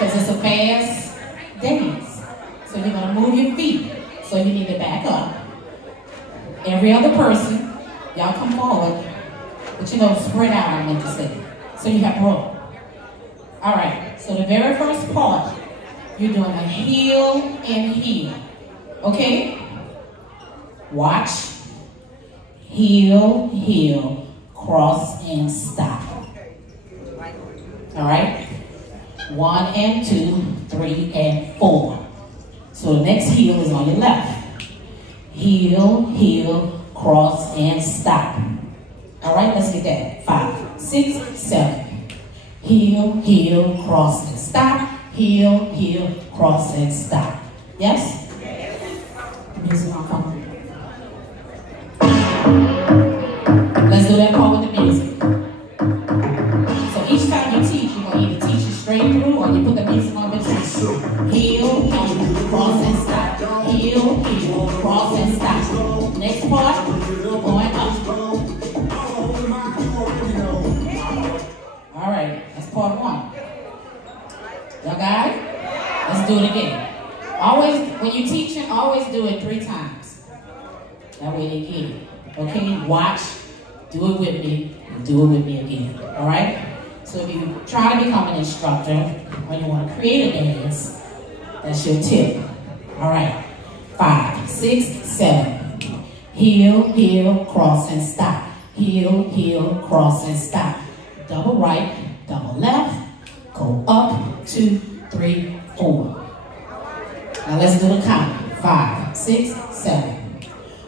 because it's a fast dance. So you're going to move your feet. So you need to back up. Every other person, y'all come forward. But you know, spread out, I meant to say. So you have room. All right, so the very first part, you're doing a heel and heel. Okay? Watch. Heel, heel, cross and stop. All right? 1 and 2, 3 and 4. So the next heel is on your left. Heel, heel, cross and stop. All right, let's get that. 5, 6, 7. Heel, heel, cross and stop. Heel, heel, cross and stop. Yes? Music on phone. Let's do that part with the music. So each time you teach, you're going to either teach it straight through or you put the music on between. Heel, heel, cross and stop. Heel, heel, cross and stop. Next part, going up. All right, that's part 1. Y'all got it? Let's do it again. Always, when you're teaching, always do it 3 times. That way they get it. Okay, watch, do it with me, and do it with me again. All right? So if you try to become an instructor, or you want to create a dance, that's your tip. All right, 5, 6, 7. Heel, heel, cross and stop. Heel, heel, cross and stop. Double right, double left, go up, 2, 3, 4. Now let's do the count. 5, 6, 7.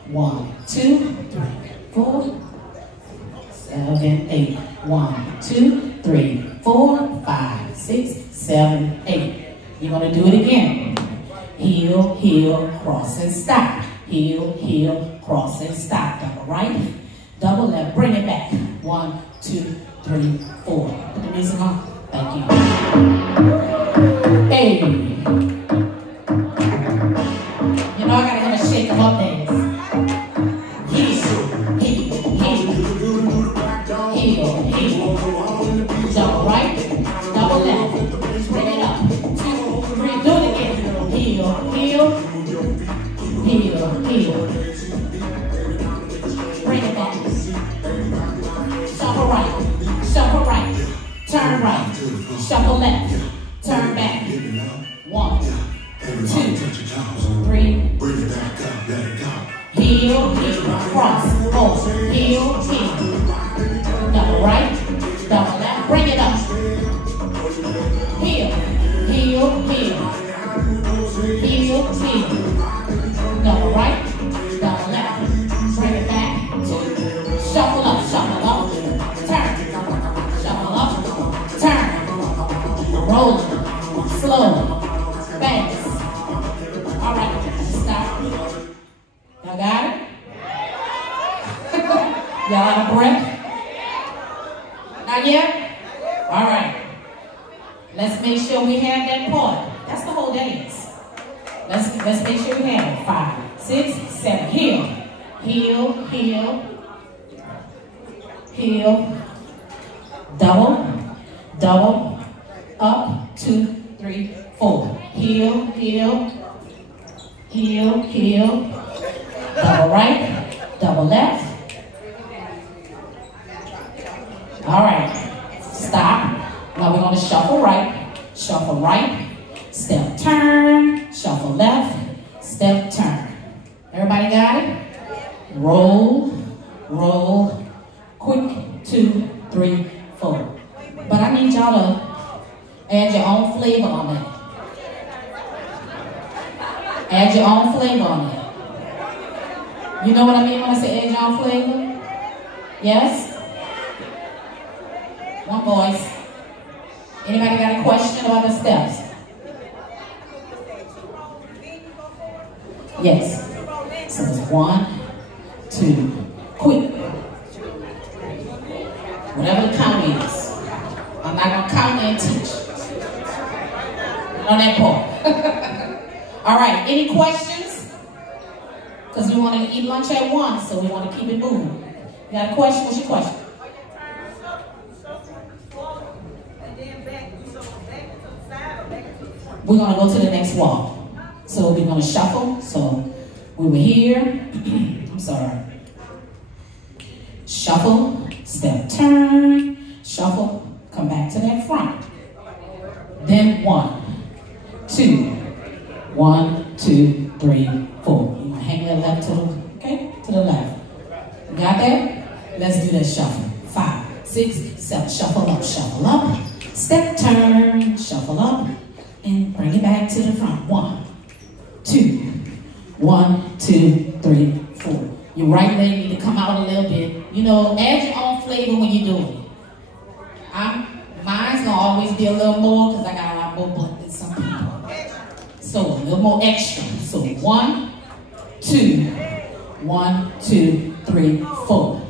1, 2, 3, 4, 7, 8. 1, 2, 3, 4, 5, 6, 7, 8. You're going to do it again. Heel, heel, cross and stop. Heel, heel, cross and stop. Double right, double left. Bring it back. 1, 2, 3, 4. Put the music on. Thank you. Hey. You know I gotta have a shake 'em up dance. Heel, heel, heel, heel. Double right, double left. Bring it up. 2, 3. Do it again. Heel, heel, heel, heel. Bring it back. Shuffle right. Shuffle right, turn right, shuffle left, turn back. 1, 2, 3. Heel, heel, cross, over, heel, heel. Double right, double left, bring it up. Heel, heel, heel. Heel, heel. Double right, double left, bring it back. 2, shuffle up, turn. Roll, slow, fast. All right, stop. Y'all got it? Y'all out of breath? Not yet? All right. Let's make sure we have that part. That's the whole dance. Let's make sure we have it. 5, 6, 7. Heel, heel, heel, heel. Double, double. Up, 2, 3, 4. Heel, heel, heel, heel. Double right, double left. All right, stop. Now we're going to shuffle right, step, turn, shuffle left, step, turn. Everybody got it? Roll, roll, quick, 2, 3, 4. But I need y'all to add your own flavor on it. Add your own flavor on it. You know what I mean when I say add your own flavor? Yes? One voice. Anybody got a question about the steps? Yes. So it's 1, 2, quick. Whatever the count is. I'm not going to count and teach. On that part. All right, any questions? Because we want to eat lunch at 1, so we want to keep it moving. You got a question? What's your question? And then back to the side or back we're gonna go to the next wall. So we're gonna shuffle. So we were here. I'm sorry. Shuffle, step, turn, shuffle, come back to that front. Then 1, 2, 1, 2, 3, 4. You're gonna hang that left to the, okay, to the left. Got that? Let's do that shuffle. 5, 6, 7, shuffle up, step, turn, shuffle up, and bring it back to the front. 1, 2, 1, 2, 3, 4. Your right leg need to come out a little bit. You know, add your own flavor when you do it. Mine's gonna always be a little more because I got a lot more blood than some people. So a little more extra. So 1, 2, 1, 2, 3, 4.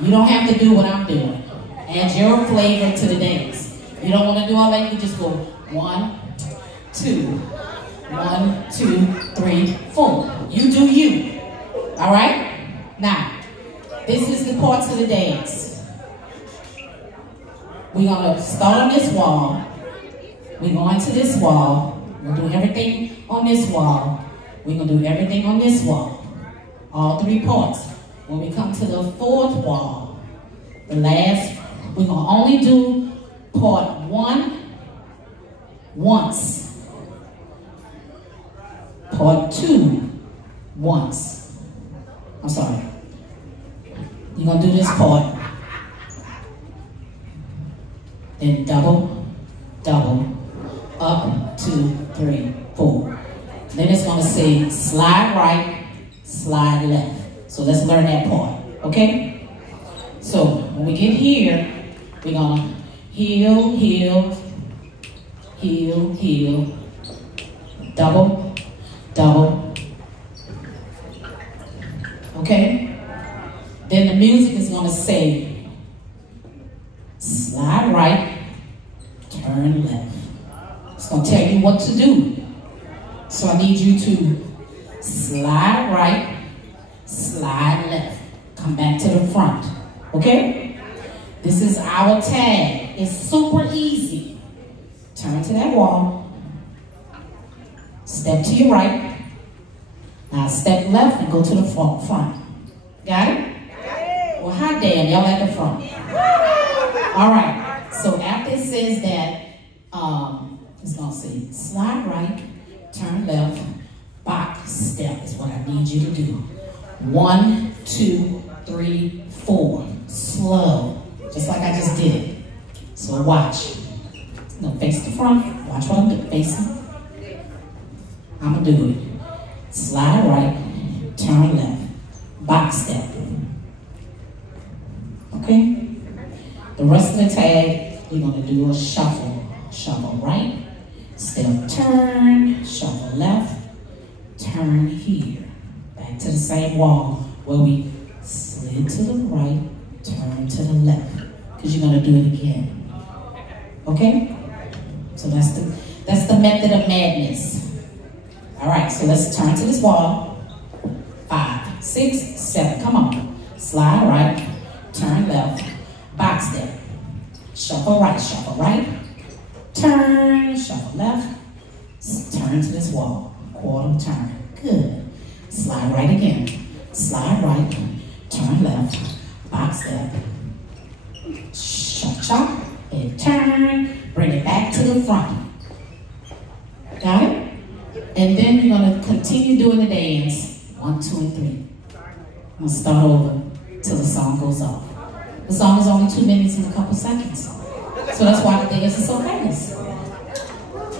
You don't have to do what I'm doing. Add your flavor to the dance. You don't want to do all that, you just go 1, 2, 1, 2, 3, 4. You do you. All right? Now, this is the parts of the dance. We're going to start on this wall. We're going to this wall. We're going to do everything on this wall. We're going to do everything on this wall. All 3 parts. When we come to the 4th wall, the last, we're going to only do part 1 once. Part 2 once. I'm sorry. You're going to do this part. Then double, double, up, 2, 3, 4. Then it's going to say slide right, slide left. So let's learn that part, okay? So when we get here, we're going to heel, heel, heel, heel, double, double, okay? Then the music is going to say slide right, turn left. It's going to tell you what to do. So I need you to slide right, slide left. Come back to the front, okay? This is our tag. It's super easy. Turn to that wall. Step to your right. Now step left and go to the front. Got it? Well, hot damn, y'all at the front. All right, so after it says that, it's gonna say slide right, turn left, box step is what I need you to do. 1, 2, 3, 4. Slow, just like I just did. So watch. No, face the front. Watch what I'm doing. Facing. I'm gonna do it. Slide right, turn left, box step. Okay? The rest of the tag, we're gonna do a shuffle. Shuffle right, step turn, shuffle left, turn here. Back to the same wall where we slid to the right, turn to the left. Because you're gonna do it again. Okay? So that's the method of madness. All right, so let's turn to this wall. 5, 6, 7, come on. Slide right, turn left, box step. Shuffle right, turn, shuffle left, turn to this wall, quarter turn, good. Slide right again, slide right, turn left, box step, chop, and turn, bring it back to the front. Got it? And then you're gonna continue doing the dance, 1, 2, and 3. I'm gonna start over till the song goes off. The song is only 2 minutes and a couple seconds. So that's why the dance is so famous.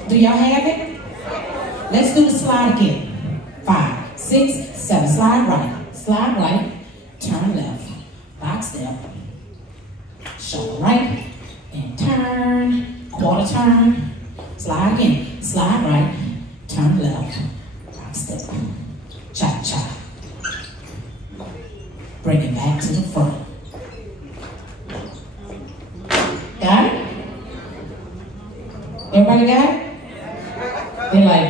Do y'all have it? Let's do the slide again. 5, 6, 7, slide right, turn left, box step, shuffle right, and turn, quarter turn, slide again, slide right, turn left, box step, cha-cha. Bring it back to the front. Got it? Everybody got it? They're like,